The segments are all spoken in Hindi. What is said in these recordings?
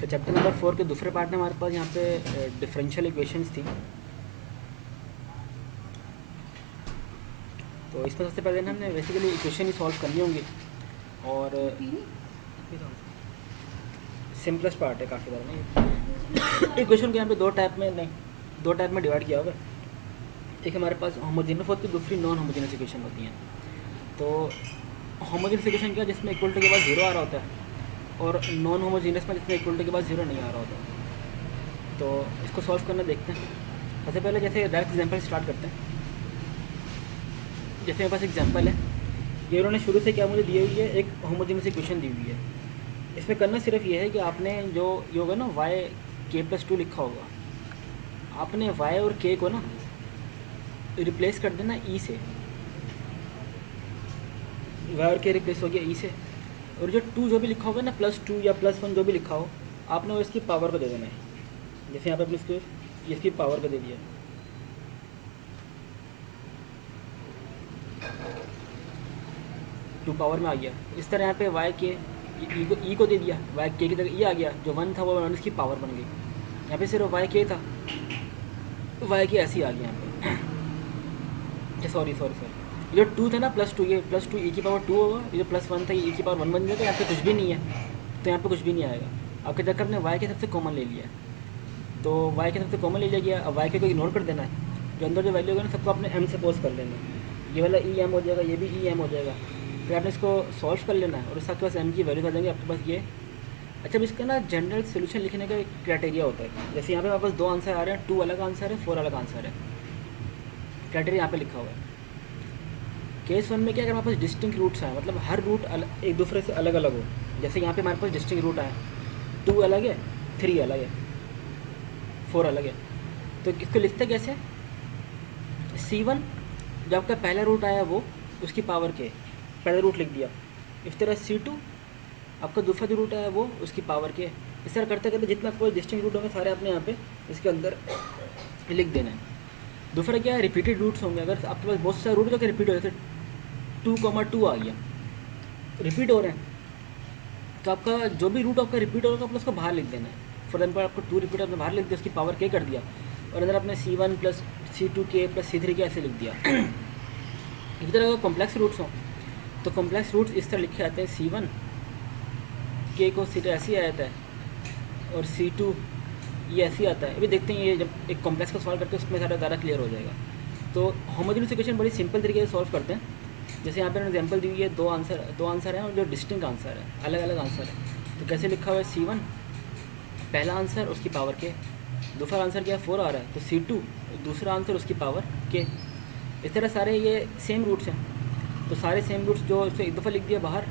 तो चैप्टर नंबर 4 के दूसरे पार्ट में हमारे पास यहाँ पे डिफरेंशियल इक्वेशंस थी। तो इसमें सबसे पहले ना हमने बेसिकली इक्वेशन ही सॉल्व करनी होंगी और सिंपलेस्ट पार्ट है काफ़ी ज़्यादा नहीं। इक्वेशन को यहाँ पे दो टाइप में डिवाइड किया हुआ है। एक हमारे पास होमोजेनियस होती है, दूसरी नॉन होमोजेनियस इक्वेशन होती हैं। तो होमोजेनियस इक्वेशन क्या, जिसमें इक्वल टू के बाद जीरो आ रहा होता है, और नॉन होमोजेनियस में जिसमें इक्वल टू के बाद जीरो नहीं आ रहा होता। तो इसको सॉल्व करना देखते हैं। सबसे पहले जैसे डायरेक्ट एग्जांपल स्टार्ट करते हैं। जैसे मेरे पास एग्जांपल है, ये उन्होंने शुरू से क्या मुझे दी हुई है, एक होमोजेनियस इक्वेशन दी हुई है। इसमें करना सिर्फ ये है कि आपने जो ये होगा ना वाई के प्लस 2 लिखा होगा, आपने वाई और के को ना रिप्लेस कर देना ई से। वाई और के रिप्लेस हो गया ई से, और जो 2 जो भी लिखा होगा ना, +2 या +1 जो भी लिखा हो, आपने वो इसकी पावर को दे देना है। जैसे यहाँ पे अपने इसकी पावर को दे दिया, टू पावर में आ गया। इस तरह यहाँ पे वाई के ई को दे दिया, वाई के की जगह ई आ गया, जो 1 था वो 1 इसकी पावर बन गई। यहाँ पे सिर्फ वाई के था, वाई के ऐसे ही आ गया यहाँ पे। सॉरी ये जो 2 था ना, +2, ये +2 ई की पावर 2 होगा, ये जो +1 था ये ई की पावर 1 बन जाएगा। यहाँ पे कुछ भी नहीं है, तो यहाँ पे कुछ भी नहीं आएगा। आपके चक्कर ने वाई के सबसे कॉमन ले लिया है, तो वाई के सबसे कॉमन ले लिया गया। अब वाई के को इग्नोर कर देना है, जो अंदर जो वैल्यू होगा ना सबको अपने एम से पोज कर लेना है। ये वाला ई एम हो जाएगा, ये भी ई एम हो जाएगा। फिर आपने इसको सॉल्व कर लेना है और इसके पास एम की वैल्यूज आ जाएंगे आपके पास ये। अच्छा, अब इसका ना जनरल सोल्यूशन लिखने का एक क्राइटेरिया होता है। जैसे यहाँ पे हमारे पास 2 आंसर आ रहे हैं, 2 अलग आंसर है, 4 अलग आंसर है। क्राइटेरिया यहाँ पे लिखा हुआ है। केस 1 में क्या, अगर हमारे पास डिस्टिंक्ट रूट्स हैं, मतलब हर रूट एक दूसरे से अलग अलग हो। जैसे यहाँ पे हमारे पास डिस्टिंक्ट रूट आए, 2 अलग है, 3 अलग है, 4 अलग है। तो इसको लिखते कैसे, C1 जो आपका पहला रूट आया वो उसकी पावर के, पहला रूट लिख दिया। इस तरह C2 आपका दूसरा जो रूट आया वो उसकी पावर के। इस तरह करते करते जितना आपको डिस्टिंक्ट रूट होंगे सारे आपने यहाँ पे इसके अंदर लिख देना है। दूसरा क्या है, रिपीटेड रूट्स होंगे। अगर आपके पास बहुत सारे रूट होकर रिपीट हो रहे थे, 2,2 आ गया, रिपीट हो रहे हैं, तो आपका जो भी रूट आपका रिपीट होगा आपको उसको बाहर लिख देना है। फॉर एग्जाम्पल आपको 2 रिपीट आपने बाहर लिख दिया, उसकी पावर के कर दिया, और अंदर आपने C1 + C2 के + C3 के ऐसे लिख दिया। इसी तरह अगर कॉम्प्लेक्स रूट्स हों तो कॉम्प्लेक्स रूट्स इस तरह लिखे जाते हैं, C1 के को C ऐसे ही आ जाता है, और C2 ये ऐसे ही आता है। अभी देखते हैं ये जब एक कॉम्प्लेक्स को सॉल्व करते हैं उसमें सारा ज़्यादा क्लियर हो जाएगा। तो होमोजेनियस इक्वेशन बड़ी सिंपल तरीके से सॉल्व करते हैं। जैसे यहाँ पे एग्जांपल दी हुई है, दो आंसर हैं और जो डिस्टिंक्ट आंसर है, अलग अलग आंसर है। तो कैसे लिखा हुआ है, C1 पहला आंसर उसकी पावर के, दूसरा आंसर क्या है 4 आ रहा है, तो C2 दूसरा आंसर उसकी पावर के। इस तरह सारे ये सेम रूट्स हैं, तो सारे सेम रूट्स जो इसे एक दफ़ा लिख दिया बाहर,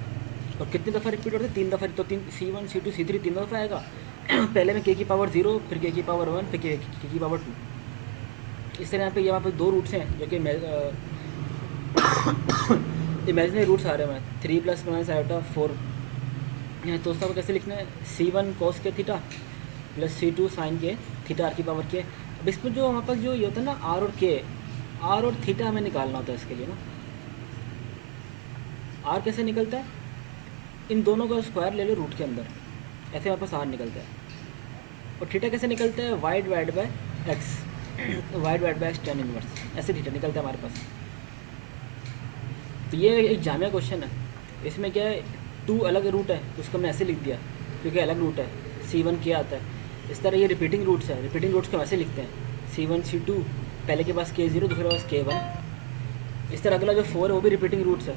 और कितनी दफ़ा रिपीट होते हैं, 3 दफ़ा। तो C1 C2 C3 3 दफ़ा आएगा। पहले में के की पावर 0, फिर के की पावर 1, फिर के की पावर 2। इस तरह यहाँ पे 2 रूट्स हैं जो कि इमेजिनरी रूट्स आ रहे हैं। 3 + -i 4। तो उसका कैसे लिखना है, C1 cos के थीटा + C2 sin के थीटा आर की पावर के। अब इसमें जो हमारे पास जो ये होता है ना, आर और थीटा हमें निकालना होता है। इसके लिए ना आर कैसे निकलता है, इन दोनों का स्क्वायर ले लो रूट के अंदर, ऐसे हमारे पास आर निकलता है। और थीटा कैसे निकलता है, y divide by x, y divide by x tan inverse, ऐसे थीटा निकलता है हमारे पास। तो ये एक जामिया क्वेश्चन है। इसमें क्या है, 2 अलग रूट है तो उसको मैं ऐसे लिख दिया क्योंकि अलग रूट है, C1 क्या आता है। इस तरह ये रिपीटिंग रूट्स है, रिपीटिंग रूट्स को हम ऐसे लिखते हैं, C1 C2 पहले के पास K0, दूसरे के पास K1। इस तरह अगला जो 4 है वो भी रिपीटिंग रूट्स है।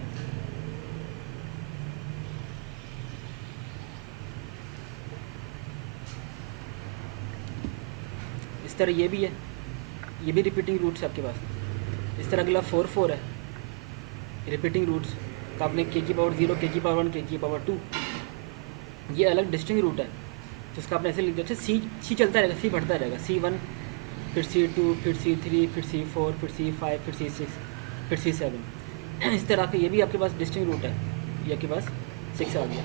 इस तरह ये भी है, ये भी रिपीटिंग रूट्स है आपके पास। इस तरह अगला 4 है, रिपीटिंग रूट्स का आपने के की पावर 0, के की पावर 1, के की पावर 2, ये अलग डिस्टिंक्ट रूट है, तो उसका आपने ऐसे लिख दिया। अच्छा, सी चलता रहेगा, सी बढ़ता रहेगा, C1 फिर C2 फिर C3 फिर C4 फिर C5 फिर C6 फिर C7। इस तरह के ये भी आपके पास डिस्टिंक्ट रूट है, ये आपके पास 6 आ गया।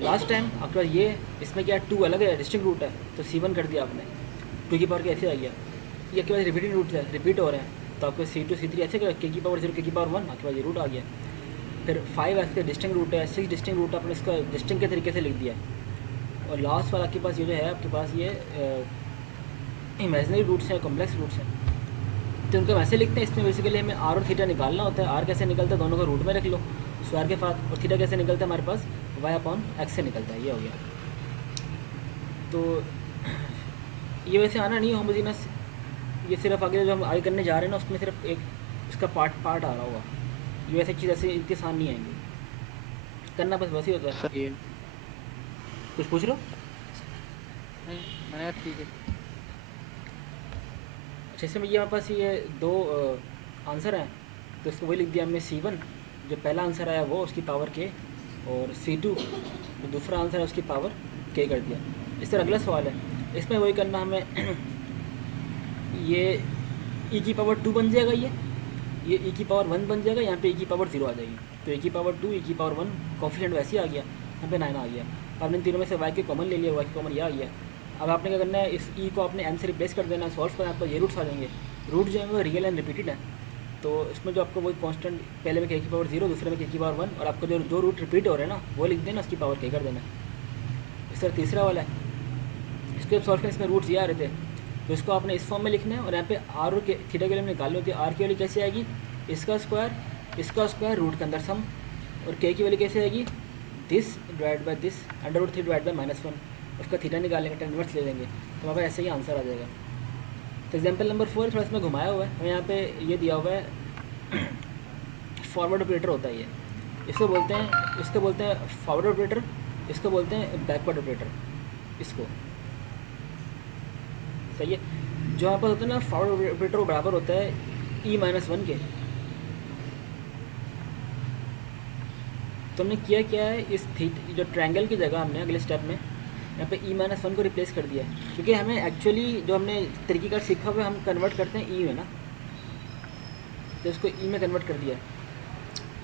लास्ट टाइम आपके पास ये, इसमें क्या 2 अलग है, डिस्टिंक्ट रूट है, तो C1 कर दिया आपने, 2 की पावर के ऐसे आ गया। ये आपके पास रिपीटिंग रूट है, रिपीट हो रहे हैं, तो आपको C2 C3 ऐसे कर, के की पावर 0, के की पावर 1, आपके पास ये रूट आ गया। फिर 5 ऐसे डिस्टिंक्ट रूट है, 6 डिस्टिंक्ट रूट आपने इसका डिस्टिंक्ट के तरीके से लिख दिया। और लास्ट वाला आपके पास ये जो है आपके पास ये इमेजिनरी रूट्स हैं, कॉम्प्लेक्स रूट्स हैं, तो उनको वैसे लिखते हैं। इसमें बेसिकली हमें आर और थीटा निकालना होता है। आर कैसे निकलता है, दोनों को रूट में रख लो स्क्वायर के साथ, और थीटा कैसे निकलता है हमारे पास वाई अपॉन एक्स से निकलता है, ये हो गया। तो ये वैसे आना नहीं है होमोजीनस, ये सिर्फ आगे जो हम आगे करने जा रहे हैं ना उसमें सिर्फ एक उसका पार्ट आ रहा होगा, ये वैसे चीज़ ऐसे इतनी आसान नहीं आएंगी, करना बस वैसे ही होता है। सही है। कुछ पूछ लो। नहीं मैंने कहा ठीक है। अच्छा, इसमें ये हमारे पास ये दो आंसर हैं, तो इसको वही लिख दिया हमने C1 जो पहला आंसर आया वो उसकी पावर k, और C2 जो दूसरा आंसर है उसकी पावर k कर दिया। इस तरह अगला सवाल है, इसमें वही करना हमें ये e की पावर 2 बन जाएगा, ये e की पावर 1 बन जाएगा, यहाँ पे e की पावर 0 आ जाएगी, तो e की पावर 2 e की पावर 1 कॉफिशेंट वैसे ही आ गया, यहाँ पे 9 आ गया। आपने इन तीनों में से y के कॉमन ले लिया, y के कॉमन ये आ गया। अब आपने क्या करना है, इस e को आपने n से रिप्लेस कर देना, सॉल्व करना, आपको ये रूट्स आ जाएंगे। रूट जो है वो रियल एंड रिपीटेड है, तो इसमें जो आपको वही कांस्टेंट पहले में k की पावर 0, दूसरे में k की पावर 1, और आपको जो रूट रिपीट हो रहे हैं ना वो लिख देना, उसकी पावर k कर देना। इस तरह तीसरा वाला है, इसके अब सॉल्व करने इसमें रूट्स ये आ रहे थे, तो इसको आपने इस फॉर्म में लिखना है, और यहाँ पे आर और थीटा के लिए निकाल लो, आर की वैल्यू कैसे आएगी, इसका स्क्वायर रूट के अंदर सम, और k की वैल्यू कैसे आएगी, this divide by this under root 3 divide by -1, उसका थीटा निकालेंगे, टेन इनवर्स ले लेंगे, तो वहाँ पर ऐसे ही आंसर आ जाएगा। तो एग्जाम्पल नंबर 4 थोड़ा इसमें घुमाया हुआ है, हमें यहाँ पे ये दिया हुआ है फॉरवर्ड ऑपरेटर होता है ये, इसको बोलते हैं फॉरवर्ड ऑपरेटर, इसको बोलते हैं बैकवर्ड ऑपरेटर, इसको सही है। जो यहाँ पर होता है ना फॉरवर्ड ऑपरेटर वो बराबर होता है e-1 के। तो हमने किया क्या है, इस जो ट्रायंगल की जगह हमने अगले स्टेप में यहाँ पे e-1 को रिप्लेस कर दिया है, क्योंकि हमें एक्चुअली जो हमने तरीक़ेकार सीखा हुआ हम कन्वर्ट करते हैं ई में ना, तो इसको ई में कन्वर्ट कर दिया।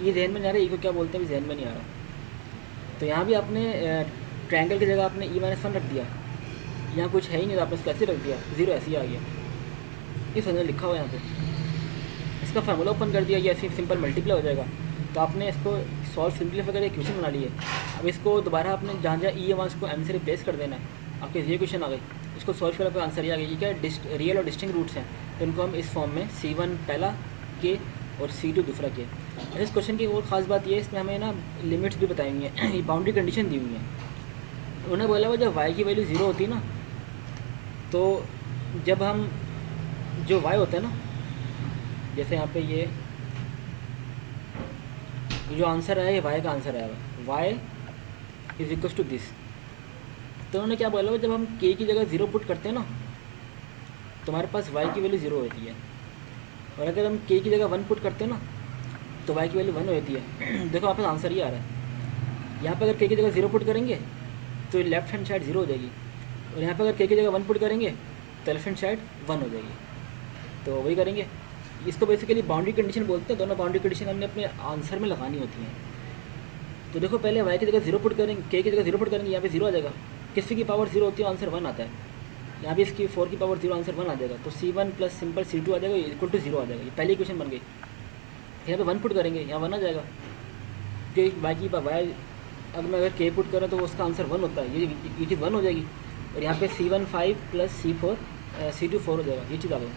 ये जहन में नहीं आ रहा, ई को क्या बोलते हैं भी जहन में नहीं आ रहा। तो यहाँ भी आपने ट्रायंगल की जगह आपने e-1 रख दिया, यहाँ कुछ है ही नहीं तो आपने इसको ऐसे रख दिया, 0 ऐसे ही आ गया, इस समझ लिखा हुआ यहाँ पे। इसका फार्मूला ओपन कर दिया, ये ऐसे सिंपल मल्टीप्लाई हो जाएगा। तो आपने इसको सॉल्व सिंपलीफाई करके क्वेश्चन बना लिए। अब इसको दोबारा आपने जहाँ जहाँ ई है वहाँ इसको एम से रिप्लेस कर देना है, आपके ये क्वेश्चन आ गई, इसको सॉल्व करके आंसर ये आ गया। ये क्या रियल और डिस्टिंक्ट रूट्स हैं, तो इनको हम इस फॉर्म में C1 पहला के और C2 दूसरा के। और इस क्वेश्चन की और ख़ास बात ये है, इसमें हमें ना लिमिट्स भी बताई हुई हैं, ये बाउंड्री कंडीशन दी हुई है। उन्होंने बोला हुआ जब y की वैल्यू 0 होती है ना, तो जब हम जो y होता है ना, जैसे यहाँ पे ये जो आंसर है ये y का आंसर आएगा, y is equal to this. तो उन्होंने क्या बोला, जब हम k की जगह 0 पुट करते हैं ना तो हमारे पास y की वैल्यू 0 होती है, और अगर हम k की जगह 1 पुट करते हैं ना तो y की वैल्यू 1 होती है। देखो आपके आंसर ये आ रहा है, यहाँ पे अगर k की जगह 0 पुट करेंगे तो लेफ्ट हैंड साइड 0 हो जाएगी, और यहाँ पे अगर k की जगह 1 पुट करेंगे तो लेफ्ट हैंड साइड 1 हो जाएगी। तो वही करेंगे, इसको बेसिकली बाउंड्री कंडीशन बोलते हैं। दोनों बाउंड्री कंडीशन हमने अपने आंसर में लगानी होती हैं। तो देखो पहले y की जगह 0 पुट करेंगे, k की जगह 0 पुट करेंगे, यहाँ पे 0 आ जाएगा, किसी की पावर 0 होती है आंसर 1 आता है, यहाँ भी इसकी 4 की पावर 0 आंसर 1 आ जाएगा, तो C1 प्लस सिंपल C2 आ जाएगा इक्वल टू 0 आ जाएगा। ये पहली इक्वेशन बन गई। यहाँ पे 1 पुट करेंगे, यहाँ 1 आ जाएगा, कि y की y अब मैं अगर k पुट करें तो उसका आंसर 1 होता है, ये चीज़ 1 हो जाएगी, और यहाँ पे C1 5 प्लस C2 4 हो जाएगा, ये चीज़ आ गई।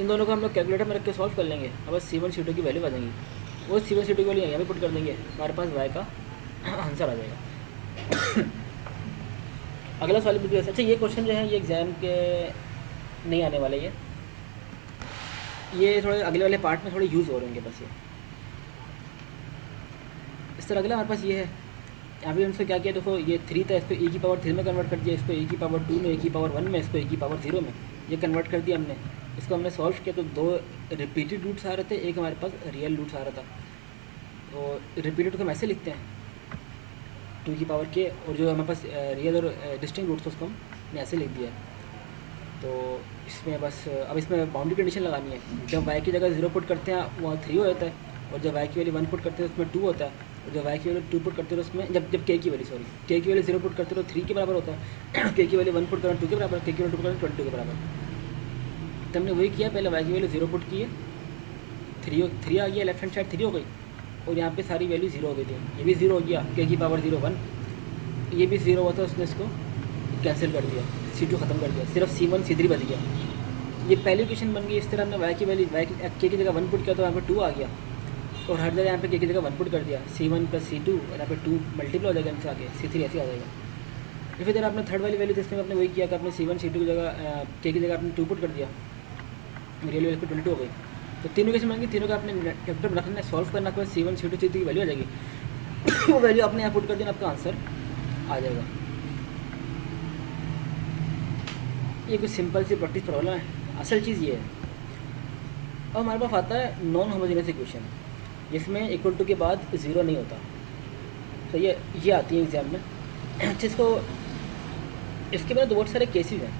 इन दोनों को हम लोग कैलकुलेटर में रख के सॉल्व कर लेंगे, अब बस C1 C2 की वैल्यू आ जाएंगी, वो C1 C2 की वैल्यू यहाँ पे पुट कर देंगे, हमारे पास y का आंसर आ जाएगा। अगला सवाल बिल्कुल अच्छा, ये क्वेश्चन जो है ये एग्ज़ाम के नहीं आने वाले, ये थोड़े अगले वाले पार्ट में थोड़े यूज़ हो रहे होंगे बस। ये इस तरह अगला हमारे पास ये है, यहाँ पे उनसे क्या किया, देखो ये 3 था, इसको e की पावर 3 में कन्वर्ट कर दिया, इसको e की पावर 2 में, e की पावर 1 में, इसको e की पावर 0 में, ये कन्वर्ट कर दिया हमने। इसको हमने सॉल्व किया तो 2 रिपीटेड रूट्स आ रहे थे, एक हमारे पास रियल रूट्स आ रहा था। तो रिपीटेड को हम ऐसे लिखते हैं 2 की पावर k, और जो हमारे पास रियल और डिस्टिंक्ट रूट्स उसको हमने ऐसे लिख दिया। तो इसमें बस अब इसमें बाउंड्री कंडीशन लगानी है, जब y की जगह 0 पुट करते हैं वहाँ 3 हो जाता है, और जब y की वैल्यू 1 पुट करते हैं उसमें 2 होता है, और जब y की वैल्यू 2 पुट करते हैं उसमें जब k की वैल्यू k की वैल्यू 0 पुट करते हो तो 3 के बराबर होता है, k की वैल्यू 1 पुट करें 2 के बराबर, k की वैल्यू 2 पुट करें 22 के बराबर। तो हमने वही किया, पहले y की वैल्यू 0 पुट की है, 3 आ गया, लेफ्ट हैंड साइड 3 हो गई, और यहाँ पे सारी वैल्यू 0 हो गई थी, ये भी 0 हो गया, k की पावर 0 1, ये भी ज़ीरो हुआ था, उसने इसको कैंसिल कर दिया, C2 ख़त्म कर दिया, सिर्फ C1 C3 बच गया। ये पहली इक्वेशन बन गई। इस तरह हमने y की वैल्यू k की जगह 1 पुट किया तो यहाँ पे 2 आ गया, और हर जगह यहाँ पे k की जगह 1 पुट कर दिया, C1 + C2, और यहाँ पे 2 मल्टीप्लाई हो जाएगा इनसे आगे, C3 ऐसे आ जाएगा। इसी तरह आपने थर्ड वाली वैल्यू तो इसमें आपने वही किया कि आपने C1 C2 की जगह k की जगह आपने 2 पुट कर दिया, रियल वैल्यू 22 हो गई। तो तीनों कैसे बनेंगी, तीनों का आपने कैपिटल रखना है, सॉल्व करना, आपके C1 C2 C3 की वैल्यू आ जाएगी। वो वैल्यू आपने यहाँ पुट कर देना, आपका आंसर आ जाएगा। ये कुछ सिंपल सी प्रैक्टिस प्रॉब्लम है, असल चीज़ ये है। और हमारे पास आता है नॉन होमोजेनियस इक्वेशन, जिसमें इक्वल टू के बाद ज़ीरो नहीं होता। तो ये आती है एग्जाम में, जिसको इसके बाद बहुत सारे केसेस हैं।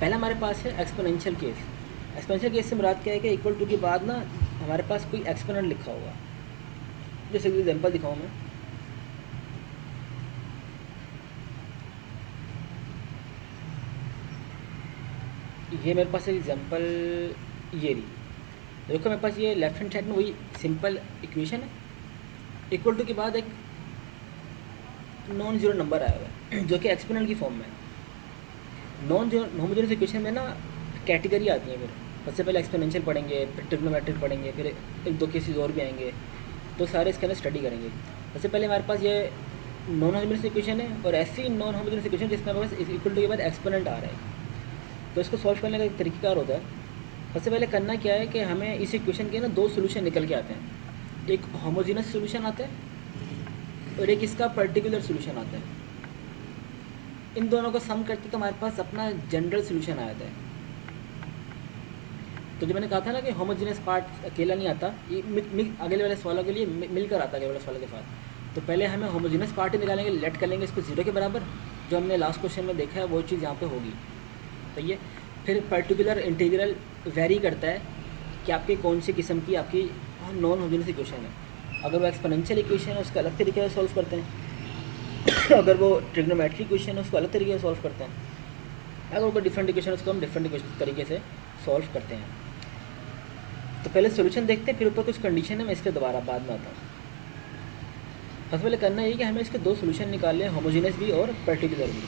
पहला हमारे पास है एक्सपोनेंशियल केस। एक्सपोनेंशियल केस से मुराद क्या है कि इक्वल टू के बाद ना हमारे पास कोई एक्सपोनेंट लिखा होगा। जैसे एग्जांपल दिखाऊँ मैं, ये मेरे पास एक एग्जांपल ये रही, देखो मेरे पास ये लेफ्ट हैंड साइड में वही सिंपल इक्वेशन है, इक्वल टू के बाद एक नॉन जीरो नंबर आया हुआ है जो कि एक्सपोनेंट की फॉर्म में है। नॉन जीरो होमोजेनियस इक्वेशन में ना कैटेगरी आती है। फिर सबसे पहले एक्सपोनेंशियल पढ़ेंगे, फिर ट्रिग्नोमेट्रिक पढ़ेंगे, फिर एक दो केसेस और भी आएंगे, तो सारे इसके अंदर स्टडी करेंगे। सबसे पहले हमारे पास ये नॉन होमोजेनियस इक्वेशन है, और ऐसी नॉन होमोजेनियस इक्वेशन जिसमें हमारे पास इक्वल टू के बाद एक्सपोनेंट आ रहा है। तो इसको सॉल्व करने का एक तरीकाकार होता है। सबसे पहले करना क्या है कि हमें इस इक्वेशन के ना दो सोल्यूशन निकल के आते हैं, एक होमोजेनियस सोल्यूशन आता है और एक इसका पर्टिकुलर सोल्यूशन आता है। इन दोनों को सम करते तो हमारे पास अपना जनरल सोल्यूशन आ जाता है। तो जो मैंने कहा था ना कि होमोजेनियस पार्ट अकेला नहीं आता, ये अगले वाले सवालों के लिए मिलकर आता है अगले वाले सवाल के साथ। तो पहले हमें होमोजेनियस पार्ट ही निकालेंगे, लेट कर लेंगे इसको जीरो के बराबर, जो हमने लास्ट क्वेश्चन में देखा है वो चीज़ यहाँ पे होगी। तो ये फिर पर्टिकुलर इंटीग्रल वेरी करता है कि आपकी कौन सी किस्म की आपकी नॉन होमोजेनियस इक्वेशन है। अगर वो एक्सपोनेंशियल इक्वेशन है उसका अलग तरीके से सॉल्व करते हैं, अगर वो ट्रिग्नोमेट्रिक इक्वेशन है उसको अलग तरीके से सॉल्व करते हैं, अगर वो डिफरेंट इक्वेशन है उसको हम डिफरेंट तरीके से सॉल्व करते हैं। तो पहले सोल्यूशन देखते हैं, फिर ऊपर कुछ कंडीशन है, मैं इस पर दोबारा बाद में आता हूँ। सबसे पहले करना ये कि हमें इसके दो सोल्यूशन निकालने हैं, होमोजेनियस भी और पर्टिकुलर भी।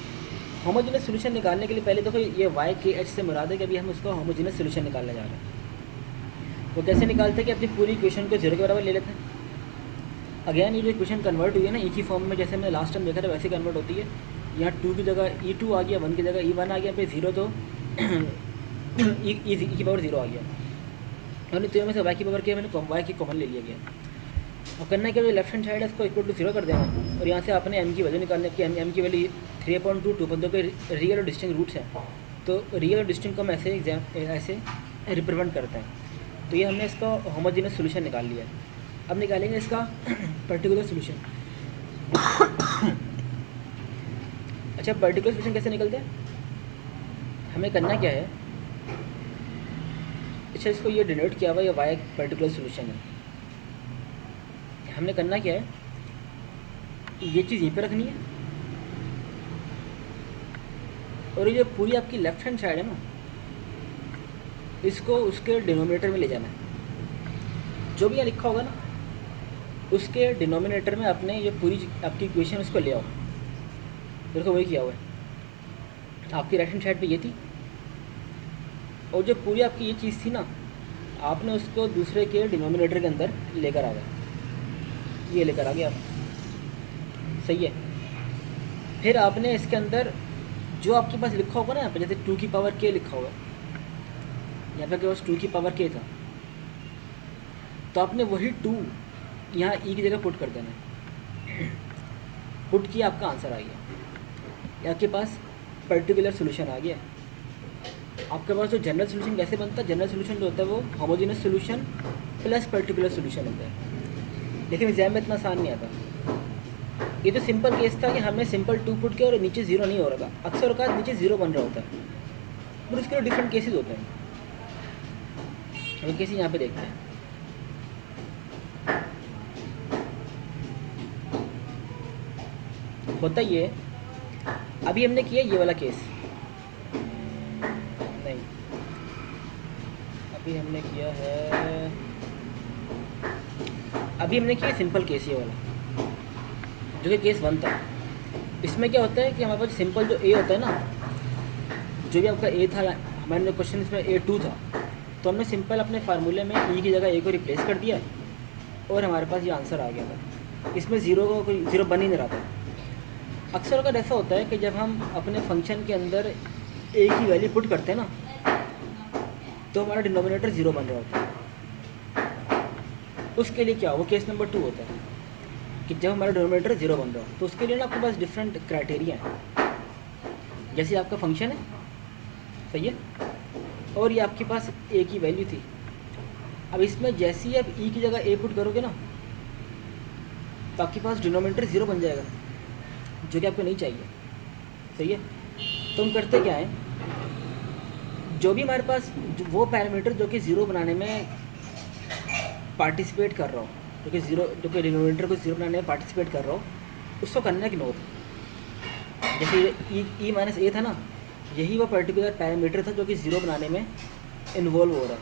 होमोजेनियस सोल्यूशन निकालने के लिए पहले देखो ये y के h से मुराद है कि अभी हम उसका होमोजेनियस सोल्यूशन निकालने जा रहे हैं। वो कैसे निकालते हैं कि अपनी पूरी इक्वेशन को जीरो के बराबर ले लेते हैं। अगेन ये जो इक्वेशन कन्वर्ट हुई है ना E की फॉर्म में, जैसे हमने लास्ट टाइम देखा था वैसे कन्वर्ट होती है। यहाँ 2 की जगह E2 आ गया, 1 की जगह E1 आ गया, फिर 0 तो E की पावर 0 आ गया, और नहीं तो में से y की पावर क्या मैंने y की कॉमन ले लिया गया। अब करना है कि जो लेफ्ट हैंड साइड है इसको इक्वल टू 0 कर देना, और यहाँ से आपने m की वैल्यू निकालने की। m की वैल्यू 3.2 2.2 के रियल और डिस्टिंक्ट रूट्स हैं, तो रियल और डिस्टिंक्ट को हम ऐसे रिप्रेजेंट करते हैं। तो ये हमने इसका होमोजेनियस सोल्यूशन निकाल लिया है। अब निकालेंगे इसका पर्टिकुलर सोल्यूशन। अच्छा, पर्टिकुलर सोल्यूशन कैसे निकलते हैं, हमें करना क्या है, अच्छा इसको ये डिनोट किया हुआ ये y पर्टिकुलर सोल्यूशन है। हमने करना क्या है, ये चीज़ यहीं पे रखनी है, और ये जो पूरी आपकी लेफ्ट हैंड साइड है ना, इसको उसके डिनोमिनेटर में ले जाना है। जो भी यहाँ लिखा होगा ना उसके डिनोमिनेटर में आपने ये पूरी आपकी इक्वेशन उसको ले आओ। देखो वही किया हुआ है, आपकी राइट हैंड साइड पे ये थी, और जो पूरी आपकी ये चीज़ थी ना, आपने उसको दूसरे के डिनोमिनेटर के अंदर लेकर आ गए। ये लेकर आ गया आप, सही है। फिर आपने इसके अंदर जो आपके पास लिखा होगा ना, यहाँ पे जैसे 2 की पावर k लिखा होगा, यहाँ पे आपके पास 2 की पावर k था, तो आपने वही 2 यहाँ e की जगह पुट कर देना है। पुट किया, आपका आंसर आ गया, आपके पास पर्टिकुलर सोल्यूशन आ गया। आपके पास जो जनरल सोल्यूशन कैसे बनता है, जनरल सोल्यूशन जो होता है वो homogeneous solution plus particular solution होता है, लेकिन एग्जाम में इतना आसान नहीं आता। ये तो सिंपल केस था कि हमने सिंपल 2 पुट किया और नीचे 0 नहीं हो रहा था। अक्सर औकात नीचे 0 बन रहा होता है, पर उसके लिए डिफरेंट केसेस होते हैं। वो केसेस यहाँ पे देखते हैं। होता ये, अभी हमने किया ये वाला केस नहीं, अभी हमने किया सिंपल केस ये वाला, जो कि केस 1 था। इसमें क्या होता है कि हमारे पास सिंपल जो ए होता है ना, जो भी आपका ए था, हमारे जो क्वेश्चन इसमें A2 था, तो हमने सिंपल अपने फार्मूले में ई की जगह ए को रिप्लेस कर दिया और हमारे पास ये आंसर आ गया था। इसमें ज़ीरो का कोई ज़ीरो बन ही नहीं रहा था। अक्सर अगर ऐसा होता है कि जब हम अपने फंक्शन के अंदर ए की वैल्यू पुट करते हैं ना, तो हमारा डिनोमिनेटर ज़ीरो बन रहा होता है। उसके लिए क्या, वो केस नंबर 2 होता है कि जब हमारा डिनोमिनेटर ज़ीरो बन रहा हो, तो उसके लिए ना आपके पास डिफरेंट क्राइटेरिया है। जैसे आपका फंक्शन है, सही है, और ये आपके पास ए की वैल्यू थी। अब इसमें जैसे ही आप ई की जगह ए पुट करोगे ना, तो आपके पास डिनोमिनेटर ज़ीरो बन जाएगा, जो कि आपको नहीं चाहिए, सही है। तो हम करते क्या है, जो भी हमारे पास वो पैरामीटर जो कि ज़ीरो बनाने में पार्टिसिपेट कर रहा हो, जो कि डिनोमिनेटर को ज़ीरो बनाने में पार्टिसिपेट कर रहा हो, उसको करना है इग्नोर। जैसे ई माइनस ए था ना, यही वो पर्टिकुलर पैरामीटर था जो कि ज़ीरो बनाने में इन्वॉल्व हो रहा है,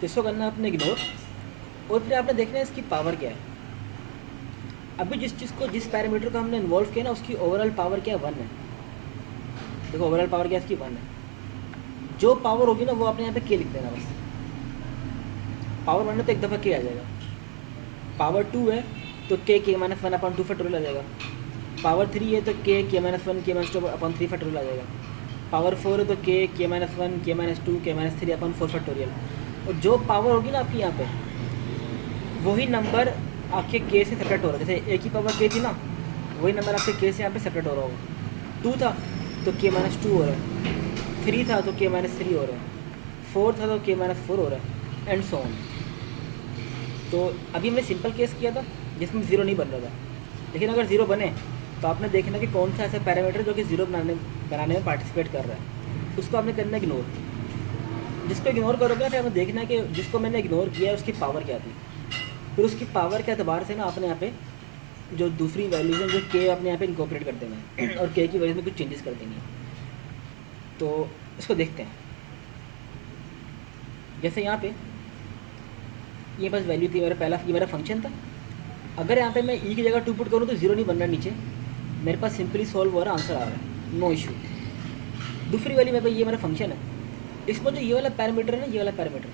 तो इसको करना है आपने इग्नोर। और फिर आपने देखना है इसकी पावर क्या है। अभी जिस पैरामीटर को हमने इन्वॉल्व किया ना, उसकी ओवरऑल पावर क्या है, 1 है। देखो ओवरऑल पावर क्या है इसकी, 1 है। जो पावर होगी ना वो आपने यहाँ पे के लिख देना बस। पावर 1 है तो एक दफ़ा के आ जाएगा, पावर 2 है तो के माइनस 1 अपॉन 2 फैक्टोरियल आ जाएगा, पावर 3 है तो के माइनस 1 के माइनस 2 अपॉन 3 फैक्टोरियल आ जाएगा, पावर 4 है तो के माइनस 1 के माइनस 2 के माइनस 3 अपॉन 4 फैक्टोरियल। और जो पावर होगी ना आपकी यहाँ पे, वही नंबर आपके के से सेपरेट हो रहा है। जैसे ए की पावर के थी ना, वही नंबर आपके के से यहाँ पे सेपरेट हो रहा होगा। 2 था तो के माइनस 2 हो रहा है, 3 था तो के माइनस 3 हो रहा है, 4 था तो के माइनस 4 हो रहा है, एंड सो ऑन। तो अभी हमने सिंपल केस किया था जिसमें ज़ीरो नहीं बन रहा था, लेकिन अगर ज़ीरो बने तो आपने देखना कि कौन सा ऐसा पैरामीटर जो कि ज़ीरो बनाने में पार्टिसिपेट कर रहा है, उसको आपने करना है इग्नोर। जिसको इग्नोर करोगे फिर हमें देखना है कि जिसको मैंने इग्नोर किया है उसकी पावर क्या थी। फिर उसकी पावर के अतबार से ना आपने यहाँ पे जो दूसरी वैल्यूज हैं, जो के अपने यहाँ पे इनकॉर्पोरेट कर देना है और के की वैल्यूज में कुछ चेंजेस कर देनी है। तो इसको देखते हैं। जैसे यहाँ पे ये बस वैल्यू थी, ये मेरा फंक्शन था। अगर यहाँ पे मैं ई की जगह 2 पुट करूँ तो ज़ीरो नहीं बन रहा नीचे, मेरे पास सिंपली सॉल्व हो रहा आंसर आ रहा है, नो इशू। दूसरी वाली मेरे पास ये मेरा फंक्शन है, इसमें जो ये वाला पैरामीटर है ना, ये वाला पैरामीटर,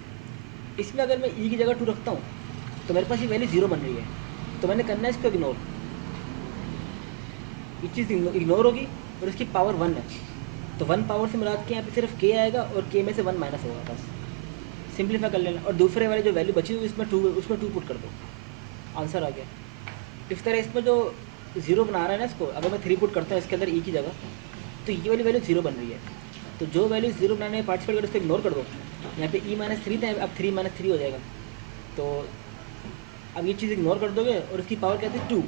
इसमें अगर मैं ई की जगह 2 रखता हूँ तो मेरे पास ये वैल्यू ज़ीरो बन रही है, तो मैंने करना है इसको इग्नोर। ये चीज़ इग्नोर होगी और इसकी पावर 1 है, तो 1 पावर से मिला के यहाँ पे सिर्फ के आएगा और के में से 1 माइनस होगा, बस सिंप्लीफाई कर लेना। और दूसरे वाले जो वैल्यू बची हुई उसमें 2 पुट कर दो, आंसर आ गया। इस तरह इसमें जो ज़ीरो बना रहा है ना, इसको अगर मैं 3 पुट करता हूँ इसके अंदर ई की जगह, तो ये वाली वैल्यू ज़ीरो बन रही है। तो जो वैल्यू ज़ीरो बनाने में पार्टिसिपेट कर उसको इग्नोर कर दो। यहाँ पे ई माइनस 3 था, अब 3 माइनस 3 हो जाएगा। तो अब ये चीज़ इग्नोर कर दोगे और इसकी पावर क्या थी 2,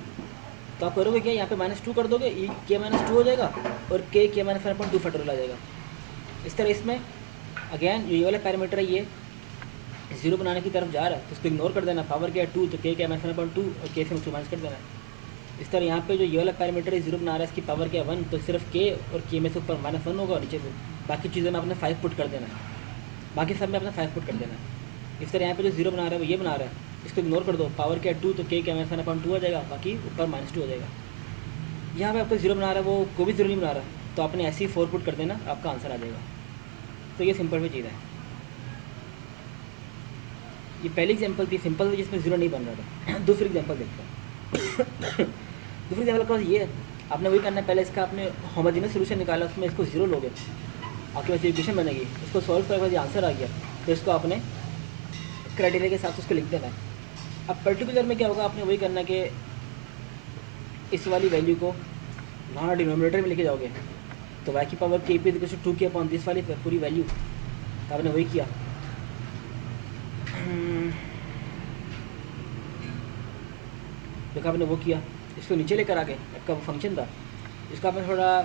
तो आप करोगे क्या, यहाँ पे -2 कर दोगे, ई के माइनस 2 हो जाएगा और के माइनस 1/2 फैक्टोरियल आ जाएगा। इस तरह इसमें अगेन ये वाला पैरामीटर है, ये ज़ीरो बनाने की तरफ जा रहा है, तो इसको इग्नोर कर देना। पावर क्या है 2, तो के माइनस 1/2 और के से उसको माइनस कर देना। इस तरह यहाँ पे जो ये वाला पैरामीटर है ज़ीरो बना रहा है, इसकी पावर क्या है 1, तो सिर्फ के और के में से ऊपर -1 होगा और नीचे से बाकी चीज़ों में आपने 5 पुट कर देना है, बाकी सब में अपना 5 पुट कर देना है। इस तरह यहाँ पे जो ज़ीरो बना रहा है वो ये बना रहा है, इसको इग्नोर कर दो। पावर क्या है 2, तो के माइनस 1/2 हो जाएगा, बाकी ऊपर -2 हो जाएगा। यहाँ पे आपको ज़ीरो बना रहा है, वो कोई भी ज़ीरो नहीं बना रहा, तो आपने ऐसे ही 4 पुट कर देना, आपका आंसर आ जाएगा। तो ये सिंपल भी चीज़ है। ये पहली एग्जांपल थी सिंपल, जिसमें ज़ीरो नहीं बन रहा था। दूसरी एग्जांपल देखते हैं। दूसरी एग्जांपल के पास ये है, आपने वही करना है, पहले इसका आपने होमोजेनियस सोल्यूशन निकाला, उसमें इसको ज़ीरो लोगे, आपके पास इक्वेशन बनेगी, इसको सॉल्व करने के बाद ये आंसर आ गया, तो इसको आपने क्राइटेरिया के हिसाब से उसको लिख देना है। अब पर्टिकुलर में क्या होगा, आपने वही करना है कि इस वाली वैल्यू को वहाँ डिनोमिनेटर में लेके जाओगे, तो y की पावर के पे 2 के अपॉन दिस वाली पूरी वैल्यू, तो आपने वही किया। देखो आपने वो किया, इसको नीचे लेकर आ गए, आपका वो फंक्शन था, इसको आपने थोड़ा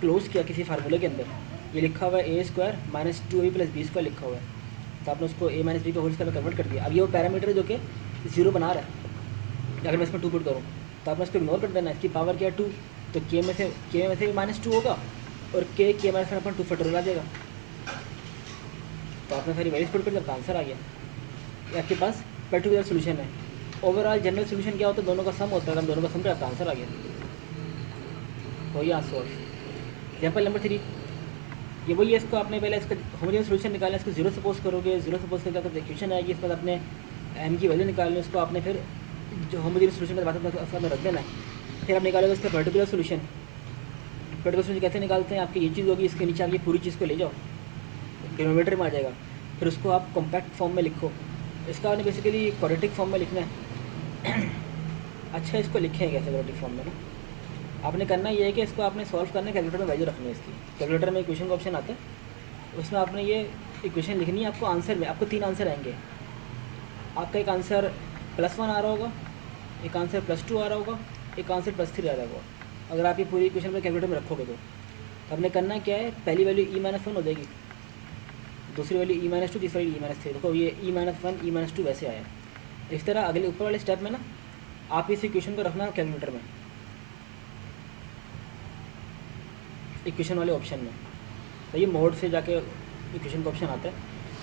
क्लोज किया किसी फार्मूले के अंदर। ये लिखा हुआ है a² - 2ab + b² लिखा हुआ है, तो आपने उसको a - b को होल स्क्वायर में कन्वर्ट कर दिया। अब ये वो पैरामीटर है जो कि ज़ीरो बना रहा है, अगर मैं इसमें 2 पुट करूँ तो आपने इसको इग्नोर कर देना। इसकी पावर क्या है 2, तो के में से भी -2 होगा और के माइनस 1/2 फैक्टोरियल आ जाएगा, तो आपने सारी वैल्यूज पुट कर दिया, आंसर आ गया। ये आपके पास पर्टिकुलर सोल्यूशन है। ओवरऑल जनरल सोल्यूशन क्या होता है, दोनों का सम होता है, हम दोनों का सम करते हैं, आंसर आ गया। हो गया सॉल्व। एग्जाम्पल नंबर 3, ये वही है, इसको आपने पहले इसका होमोजेनियस सॉल्यूशन निकालना है, इसको जीरो सपोज करोगे, जीरो सपोज करके आपको इक्वेशन आएगी, इसके बाद अपने एम की वैल्यू निकालनी है, उसको आपने फिर जो होमोजेनियस सॉल्यूशन की बात है उसका में रख देना है। फिर आप निकालोगे इसका पर्टिकुलर सॉल्यूशन। पर्टिकुलर सॉल्यूशन कैसे निकालते हैं, आपकी ये चीज़ होगी, इसके नीचे आप ये पूरी चीज़ को ले जाओ, डिनोमिनेटर में आ जाएगा, फिर उसको आप कॉम्पैक्ट फॉर्म में लिखो। इसका आपने बेसिकली क्वाड्रेटिक फॉर्म में लिखना है। अच्छा, इसको लिखें कैसे क्वाड्रेटिक फॉर्म में ना, आपने करना ये है कि इसको आपने सॉल्व करना है, कैलकुलेटर में वैल्यू रखनी है इसकी। कैलकुलेटर में इक्वेशन का ऑप्शन आता है, उसमें आपने ये इक्वेशन लिखनी है। आपको आंसर में आपको 3 आंसर आएंगे। आपका एक आंसर +1 आ रहा होगा, एक आंसर +2 आ रहा होगा, एक आंसर +3 आ रहा होगा। अगर आप ये पूरी इक्वेशन में कैलकुलेटर में रखोगे तो आपने करना क्या है, पहली वैल्यू E-1 हो जाएगी, दूसरी वैल्यू E-2, तीसरी वैल्यू E-3। देखो ये E-1 E-2 वैसे आया। इस तरह अगले ऊपर वाले स्टेप में ना आप इस इक्वेशन को रखना कैलकुलेटर में, इक्वेशन वाले ऑप्शन में। तो ये मोड से जाके इक्वेशन का ऑप्शन आता है,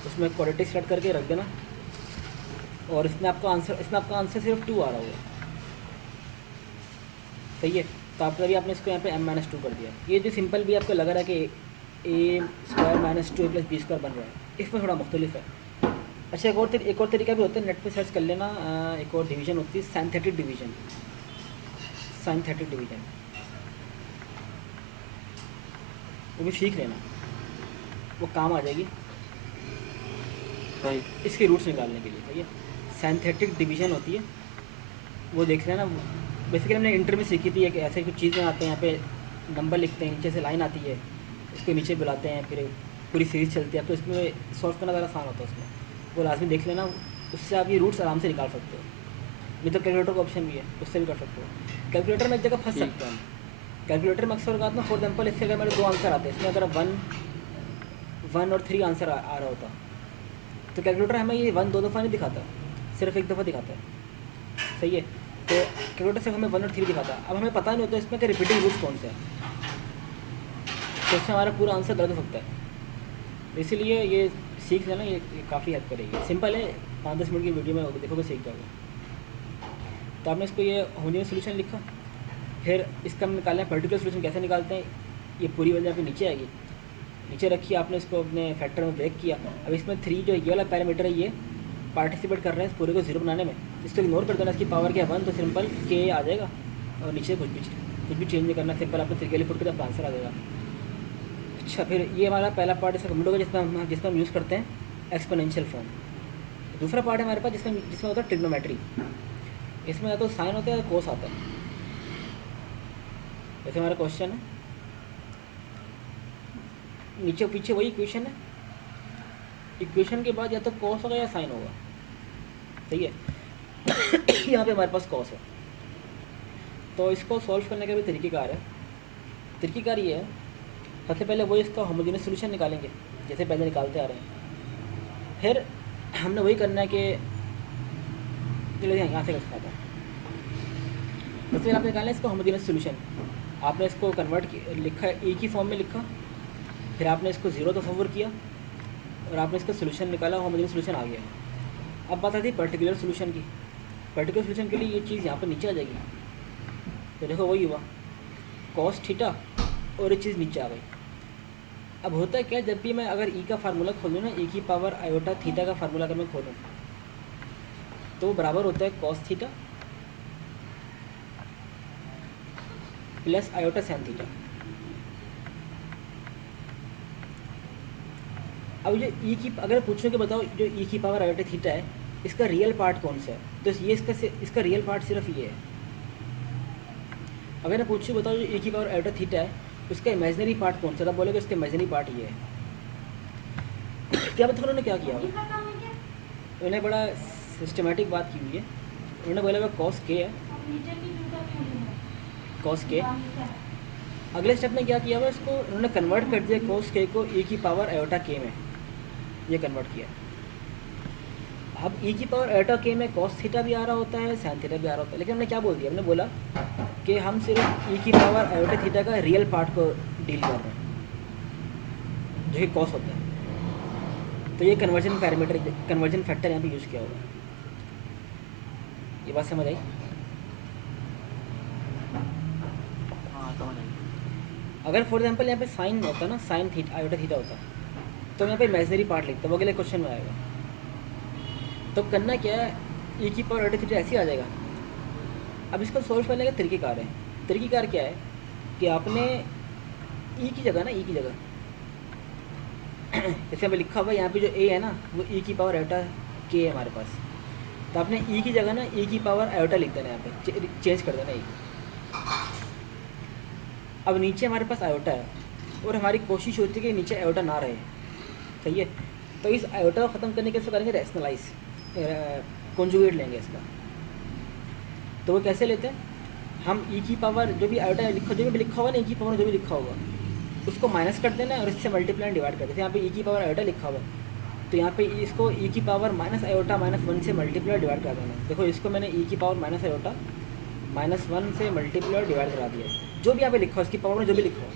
उसमें क्वाड्रेटिक सेलेक्ट करके रख देना, और इसमें आपका आंसर सिर्फ 2 आ रहा होगा। सही है, तो आपका भी आपने इसको यहाँ पे M-2 कर दिया। ये जो सिंपल भी आपको लग रहा है कि A² - 2A + B² बन रहा है, इसमें थोड़ा मुख्तलिफ है। अच्छा, एक और तरीका भी होता है, नेट पे सर्च कर लेना, एक और डिवीज़न होती है सिंथेटिक डिवीज़न। सिंथेटिक डिवीज़न वो भी सीख लेना, वो काम आ जाएगी सही। इसके रूट्स निकालने के लिए। सही है, सिंथेटिक डिवीज़न होती है, वो देख लेना। बेसिकली हमने इंटर में सीखी थी, एक ऐसे कुछ चीज़ बनाते हैं, यहाँ पे नंबर लिखते हैं, नीचे से लाइन आती है, उसको नीचे बुलाते हैं, फिर पूरी सीरीज चलती है। तो इसमें सॉल्व करना ज़्यादा आसान होता है, उसमें वो लाजमी देख लेना, उससे आप ये रूट्स आराम से निकाल सकते हो। नहीं तो कैलकुलेटर का ऑप्शन भी है, उससे भी कर सकते हो। कैलकुलेटर में एक जगह फंस सकते हैं। कैलकुलेटर में अक्सर बात ना, फॉर एग्जाम्पल इससे अगर मेरे 2 आंसर आते हैं, इसमें अगर 1 और 3 आंसर आ रहा होता, तो कैलकुलेटर हमें ये 1 2 दफ़ा नहीं दिखाता, सिर्फ एक दफ़ा दिखाता है। सही है, तो कैलकुलेटर सिर्फ हमें 1 और 3 दिखाता है। अब हमें पता नहीं होता इसमें कि रिपीटिंग रूट्स कौन से हैं, तो इससे हमारा पूरा आंसर गलत हो सकता है। इसीलिए ये सीख लेना, ये काफ़ी हेल्प करेगी। सिंपल है, 5-10 मिनट की वीडियो में देखोगे, सीख जाओगे। तो आपने इसको ये होमोजेनियस सॉल्यूशन लिखा, फिर इसका हम निकालना है पर्टिकुलर सॉल्यूशन। कैसे निकालते हैं, ये पूरी वजह यहाँ पे नीचे आएगी, नीचे रखी, आपने इसको अपने फैक्टर में ब्रेक किया। अब इसमें 3 जो ये वाला पैरामीटर है, ये पार्टिसिपेट कर रहे हैं इस पूरे को 0 बनाने में, इसको इग्नोर कर देना। इसकी पावर क्या 1, तो सिंपल K आ जाएगा, और नीचे कुछ भी चेंज नहीं करना, सिंपल आपने 3 के लिए पुट कर आपका आंसर आ जाएगा। अच्छा, फिर ये हमारा पहला पार्ट इसका कंप्लीट होगा, जिसमें हम यूज़ करते हैं एक्सपोनेंशियल फॉर्म। दूसरा पार्ट है हमारे पास जिसमें होता है ट्रिग्नोमेट्री। इसमें या तो साइन होता है या कोस आता है। जैसे हमारा क्वेश्चन है, नीचे पीछे वही इक्वेशन है, इक्वेशन के बाद या तो कॉस होगा या साइन होगा। सही है। यहाँ पे हमारे पास कॉस है, तो इसको सॉल्व करने का भी तरीक़ेकार है। तरीक़ेकार ये है, सबसे पहले वो इसका होमोजेनियस सॉल्यूशन निकालेंगे जैसे पहले निकालते आ रहे हैं। फिर हमने वही करना है कि चलो यहाँ से दिखाता हूँ। सबसे पहले आपने निकालना है इसका होमोजेनियस सॉल्यूशन। आपने इसको कन्वर्ट लिखा, एक ही फॉर्म में लिखा, फिर आपने इसको 0 तस्वर किया, और आपने इसका सोल्यूशन निकाला, होमोजेनियस सॉल्यूशन आ गया। अब बात आती है पर्टिकुलर सॉल्यूशन की। पर्टिकुलर सॉल्यूशन के लिए ये चीज़ यहाँ पर नीचे आ जाएगी, तो देखो वही हुआ कॉस थीटा, और ये चीज़ नीचे आ गई। अब होता है क्या, जब भी मैं अगर ई का फार्मूला खोलूँ ना, e की पावर आयोटा थीटा का फार्मूला अगर मैं खोलूँ, तो वो बराबर होता है cos theta plus iota sine theta. अब ये ई की अगर पूछो कि बताओ जो ई की पावर आयोटा थीटा है, इसका रियल पार्ट कौन सा है, तो ये इसका रियल पार्ट सिर्फ ये है। अगर मैं पूछूँ बताओ जो ई की पावर आयोटा थीटा है, उसका इमेजिनरी पार्ट कौन सा था, बोलेगा इसका इमेजिनरी पार्ट ये है। क्या बताओ उन्होंने क्या किया, उन्होंने बड़ा सिस्टमेटिक बात की हुई है। उन्होंने बोला हुआ कॉस के है, कॉस के। अगले स्टेप में क्या किया हुआ, इसको उन्होंने कन्वर्ट कर दिया कॉस के को ई की पावर आयोटा के में, ये कन्वर्ट किया। अब ई की पावर आयोटा के में कॉस थीटा भी आ रहा होता है, साइन थीटा भी आ रहा होता है, लेकिन हमने क्या बोल दिया, हमने बोला कि हम सिर्फ ई की पावर आयोटा थीटा का रियल पार्ट को डील कर रहे हैं, जो कि कॉस होता है। तो ये कन्वर्जन पैरामीटर, कन्वर्जन फैक्टर यहाँ पे यूज़ किया होगा। ये बात समझ आई? हाँ समझ आई। अगर फॉर एग्जाम्पल यहाँ पे साइन होता ना, साइन थीटा आयोटा थीटा होता, तो यहाँ पे इमेजनरी पार्ट लिखता, वो अगले क्वेश्चन में आएगा। तो करना क्या है, ई की पावर आयोटा थीटा ऐसे ही आ जाएगा। अब इसको सोल्व करने का तरीक़ेकार है। तरीक़ेकार क्या है कि आपने ई की जगह ना, ई की जगह जैसे हमें लिखा हुआ है यहाँ पे जो ए है ना, वो ई की पावर आयोटा के है हमारे पास। तो आपने ई की जगह ना ई की पावर आयोटा लिख देना, यहाँ पे चेंज कर देना ई। अब नीचे हमारे पास आयोटा है और हमारी कोशिश होती है कि नीचे आयोटा ना रहे, सही है। तो इस आयोटा को ख़त्म करने के लिए करेंगे रैशनलाइज, कॉन्जुगेट लेंगे इसका। तो वो कैसे लेते हैं, हम ई की पावर जो भी आयोटा लिखा, जो भी लिखा होगा ना ई की पावर जो भी लिखा होगा उसको माइनस कर देना और इससे मल्टीप्लाई डिवाइड कर देते हैं। यहाँ पे ई की पावर आयोटा लिखा हुआ है तो यहाँ पे इसको ई की पावर माइनस आयोटा -1 से मल्टीप्लाई डिवाइड करा देना। देखो इसको मैंने ई की पावर माइनस आयोटा -1 से मल्टीप्लाई डिवाइड करा दिया। जो भी यहाँ पे लिखा हो इसकी पावर में जो भी लिखा हो,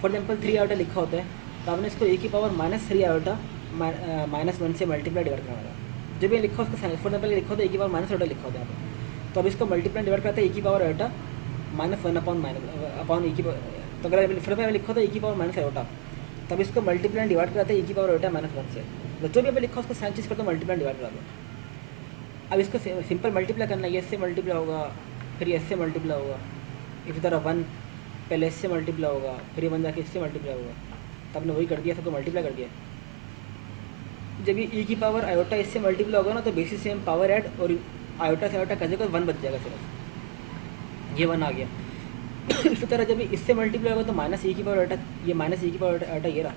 फॉर एग्जाम्पल 3 आयोटा लिखा होता है तो आपने इसको ई की पावर -3 आयोटा -1 से मल्टीप्लाई डिवाइड कराना। जो भी लिखा हो उसको फॉर एग्जाम्पल लिखा होता है ई की पावर माइनस आयोटा लिखा होता है यहाँ पे, तो अब इसको मल्टीप्लाई डिवाइड करते हैं ई की पावर आयोटा -1 अपॉन ई की। तो अगर फिर में लिखा होता है ई की पावर माइनस आयोटा, तब इसको मल्टीप्लाई डिवाइड कराते हैं ई की पावर आयोटा -1 से। तो जो भी अभी लिखा उसको साइन चीज़ करते मल्टीप्लाई डिवाइड करा दो। अब इसको सिंपल मल्टीप्लाई करना है, इससे मल्टीप्लाई होगा, फिर ये इससे मल्टीप्लाई होगा, इसी तरह 1 पहले इससे मल्टीप्लाई होगा, फिर ये 1 जाके इससे मल्टीप्लाई होगा। तो आपने वही कर दिया, सबको मल्टीप्लाई कर दिया। जब ये ई की पावर आयोटा इससे मल्टीप्लाई होगा ना तो बेसिस सेम पावर ऐड और आयोटा से आयोटा कैसे 1 बच जाएगा, सिर्फ ये 1 आ गया। इसी तरह जब इससे मल्टीप्लाई होगा तो माइनस ई की पावर आयोटा, ये माइनस ई की पावर आयोटा ये रहा।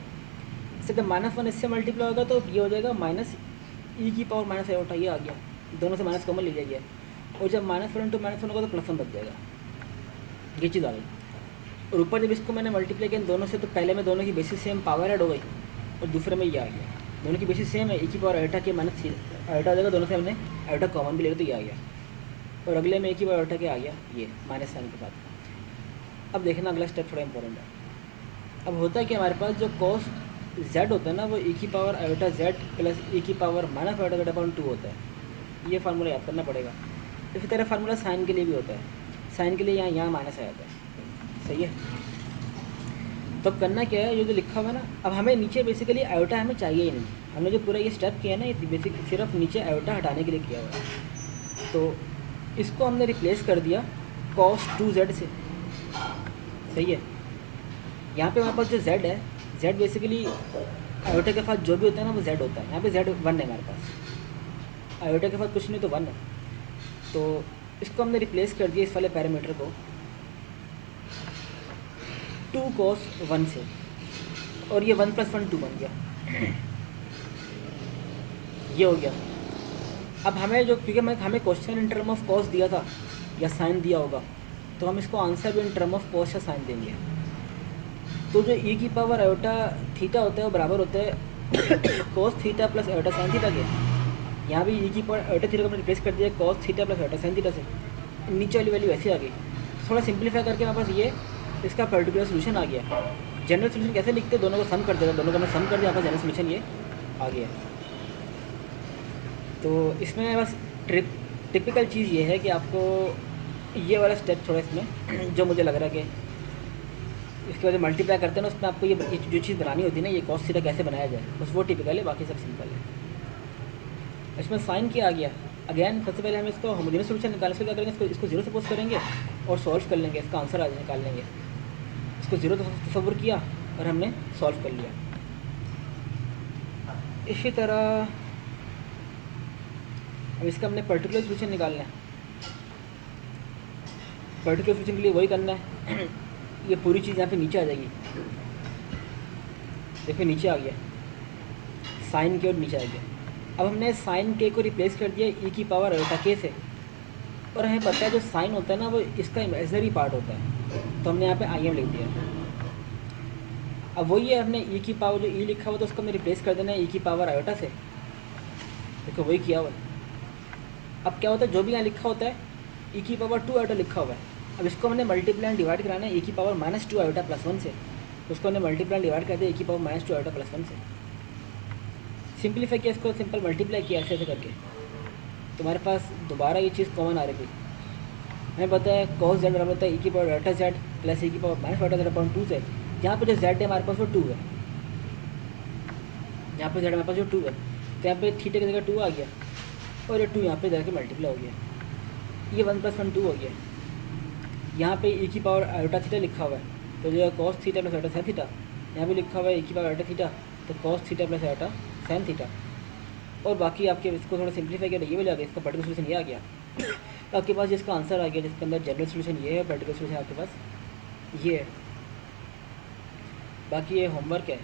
इससे जब -1 इससे मल्टीप्लाई होगा तो ये हो जाएगा माइनस ई की पावर माइनस आयोटा, ये आ गया। दोनों से माइनस कॉमन ले जाइए और जब -1 × -1 होगा तो +1 बच जाएगा, ये चीज़ आ गई। और ऊपर जब इसको मैंने मल्टीप्लाई किया दोनों से तो पहले में दोनों की बेसिस सेम पावर ऐड हो गई और दूसरे में ये आ गया। दोनों की बेसिस सेम है, ई की पावर आयोटा के माइनस आयोटा आ जाएगा, दोनों से हमने आयोटा कॉमन भी ले लिया तो ये आ गया। और अगले में ई की पावर आयोटा के आ गया ये माइनस साइन के साथ। अब देखना अगला स्टेप थोड़ा इंपॉर्टेंट है। अब होता है कि हमारे पास जो कॉस z होता है ना वो ई की पावर आयोटा z प्लस ई की पावर माइनस आयोटा z/2 होता है। ये फार्मूला याद करना पड़ेगा। इसी तरह फार्मूला साइन के लिए भी होता है। साइन के लिए यहाँ माइनस आ जाता है, सही है। तो करना क्या है, ये जो लिखा हुआ है ना, अब हमें नीचे बेसिकली आयोटा हमें चाहिए ही नहीं। हमने जो पूरा ये स्टेप किया ना, ये बेसिक सिर्फ नीचे आयोटा हटाने के लिए किया हुआ है। तो इसको हमने रिप्लेस कर दिया cos 2z से, सही है। यहाँ पे हमारे पास जो z है, z बेसिकली आयोटा के साथ जो भी होता है ना वो z होता है। यहाँ पे z 1 है हमारे पास, आयोटा के साथ कुछ नहीं तो 1 है। तो इसको हमने रिप्लेस कर दिया इस वाले पैरामीटर को 2 cos 1 से, और ये 1 + 1 2 बन गया, ये हो गया। अब हमें जो, क्योंकि हमें question in term of cos दिया था या साइन दिया होगा, तो हम इसको आंसर भी इन टर्म ऑफ कॉस या साइन देंगे। तो जो ई की पावर आयोटा थीटा होता है वो बराबर होता है cos theta plus iota sine theta के। यहाँ भी ई की पावर आयोटा थीटा को हमने रिप्लेस कर दिया cos theta plus iota sine theta से। नीचे वाली वैल्यू ऐसी आ गई। थोड़ा सिंप्लीफाई करके हमारे पास ये इसका पर्टिकुलर सोल्यूशन आ गया। जनरल सोल्यूशन कैसे लिखते हैं, दोनों को सम कर देगा, दोनों को मैं सम कर दिया, यहाँ पर जनरल सोल्यूशन ये आ गया। तो इसमें बस टिपिकल चीज़ ये है कि आपको ये वाला स्टेप थोड़ा इसमें जो मुझे लग रहा है कि इसके वजह मल्टीप्लाई करते हैं ना, उसमें आपको ये जो चीज़ बनानी होती है ना, ये कॉस थीटा कैसे बनाया जाए, बस वो टिपिकल है, बाकी सब सिंपल है। इसमें साइन क्या आ गया, अगेन सबसे पहले हम इसको होमोजेनियस सोल्यूशन निकालने से क्या करेंगे, इसको 0 सपोज करेंगे और सॉल्व कर लेंगे, इसका आंसर आज निकाल लेंगे। इसको 0 तस्वुर किया और हमने सॉल्व कर लिया। इसी तरह अब इसका हमने पर्टिकुलर सोल्यूशन निकालना है। पर्टिकुलर सोल्यूशन के लिए वही करना है ये पूरी चीज़ यहाँ पे नीचे आ जाएगी। देखो नीचे आ गया, साइन के और नीचे आ गया। अब हमने साइन के को रिप्लेस कर दिया ई की पावर आयोटा के से, और हमें पता है जो साइन होता है ना वो इसका इमेजनरी पार्ट होता है, तो हमने यहाँ पे आई एम लिख दिया। अब वही है, हमने ई की पावर जो ई लिखा हुआ तो उसको हमने रिप्लेस कर देना है ई की पावर आयोटा से। देखो वही किया हुआ है। अब क्या होता है, जो भी यहाँ लिखा होता है ई की पावर 2 आयोटा लिखा हुआ है, अब इसको हमने मल्टीप्लाई डिवाइड कराना है ई की पावर -2 आयोटा +1 से, तो उसको हमने मल्टीप्लाई डिवाइड कर दिया ई की पावर -2 आयोटा +1 से। सिंप्लीफाई किया, इसको सिंपल मल्टीप्लाई किया ऐसे ऐसे करके, तुम्हारे पास दोबारा ये चीज़ कॉमन आ रही थी। हमें पता है कॉस जेड बराबर होता है ई की पावर डेल्टा जेड प्लस ई की power minus delta Z upon 2 Z. यहाँ पे जो जेड है हमारे पास वो 2 है, यहाँ पे जेड हमारे पास जो 2 है, तो यहाँ पे थीटा की जगह 2 आ गया और ये 2 यहाँ पे जाके मल्टीप्लाई हो गया, ये 1 + 1 2 हो गया। यहाँ पे ई की पावर आयोटा थीटा लिखा हुआ है, तो जो cos theta plus iota sine theta, यहाँ पे लिखा हुआ है ई की पावर आयोटा थीटा, तो cos theta plus iota sine theta. और बाकी आपके इसको थोड़ा सिंप्लीफाई किया ये वाला आ गया, इसका पर्टिकुलर सोल्यूशन ये आ गया। तो आपके पास जिसका आंसर आ गया, जिसके अंदर जनरल सोल्यूशन ये है, पर्टिकुलर सोल्यूशन आपके पास ये है। बाकी ये होमवर्क है,